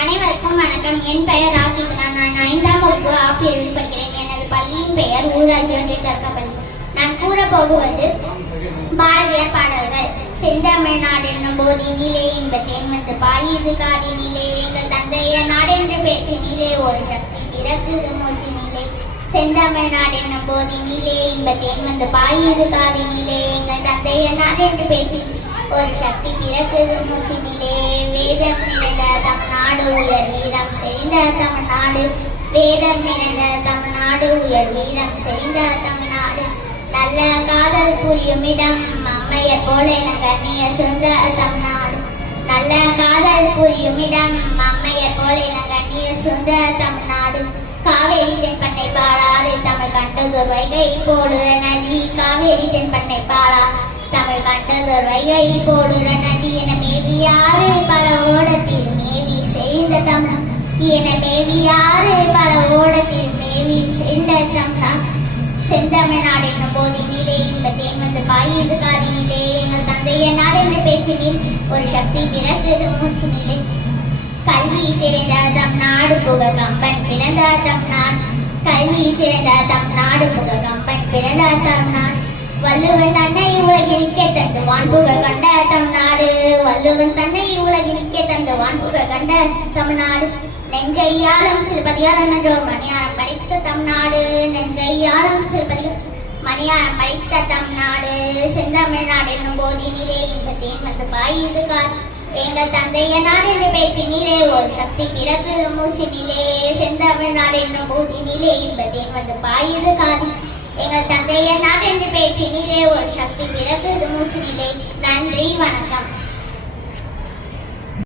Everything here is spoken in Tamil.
அனைவருக்கும் வணக்கம். என் பெயர் ராகித்னா. நான் 5ஆம் வகுப்பு ஆப்பிரிவில் படிக்கிறேன். எனது பள்ளியின் பெயர் ஊராட்சி ஒன்றிய தொடக்கப்பள்ளி. நான் கூறப்போகுவது பாரதியார் பாடல்கள். செந்தமிழ்நாடு என்னும் போதினிலே இன்பத்தேன் வந்து பாயுது காதினிலே, எங்கள் தந்தைய நாடென்று பேச்சினிலே ஒரு சக்தி பிறக்குது மூச்சினிலே. செந்தமிழ்நாடு என்னும் போதினிலே இன்பத்தேன் வந்து பாயுது காதினிலே, எங்கள் தந்தைய நாடென்று பேச்சு ஒரு சக்தி பிறக்குது மூச்சினிலே. வேதம் நிறைந்த தமிழ்நாடு உயர் வீரம் செறிந்த தமிழ்நாடு, வேதம் நிறைந்த தமிழ்நாடு உயர் வீரம் செறிந்த தமிழ்நாடு. நல்ல காதல் புரியும் இடம் அம்மையர் போல கண்ணிய சொந்த தமிழ்நாடு. நல்ல காதல் புரியும் இடம் அம்மையர் போல கண்ணிய சொந்த தமிழ்நாடு. காவேரி தென்பண்ணை பாலாறு தமிழ் கண்டதொரு வைகை போடுற நதி, காவேரி தென்பண்ணை பாலாறு தமிழ் கண்டதொரு வைகை போடுற நதி. என மேவியாறு பல ஓடத்தில் மேவி செய்த தமிழ், என மேவியாறு பல ஓடத்தில் மேவி செய்த தமிழ். செந்தமிழ்நாடு என்னும் போதினிலே இன்பத்தேன் வந்து பாயுது காதினிலே, எங்கள் தந்தைய நாடு என்ற பேச்சினில் ஒரு சக்தி பிறக்குது மூச்சினிலே. கல்வி சிறந்த தம் நாடு புக கம்பன் பிறந்த தம் நாடு, கல்வி சிறந்த தம் நாடு புக கம்பன் பிறந்த தம் நாடு. வள்ளுவன் தன்னை உலகிற்கே தந்து வான்புக கண்ட தமிழ்நாடு, வள்ளுவன் தன்னை உலகிற்கே தந்து வான்புக கண்ட தமிழ்நாடு. நெஞ்சையாளும் சிலப்பதிகாரம் என்றோ மணியாரம் படித்த தமிழ்நாடு, நெஞ்சையாளும் சிலப்பதிகாரம் மணியாரம் படித்த தமிழ்நாடு. செந்தமிழ்நாடு என்னும் போதினிலே இன்பத்தேன் வந்து பாயுது காது, எங்கள் தந்தைய நாடு என்று பேச்சினிலே ஒரு சக்தி பிறக்குது மூச்சினிலே. செந்தமிழ்நாடு என்னும் போதினிலே இன்பத்தேன் வந்து பாயுது காது, எங்கள் தந்தைய நாடு என்று பேச்சினிலே ஒரு சக்தி பிறக்குது மூச்சினிலே. நன்றி, வணக்கம்.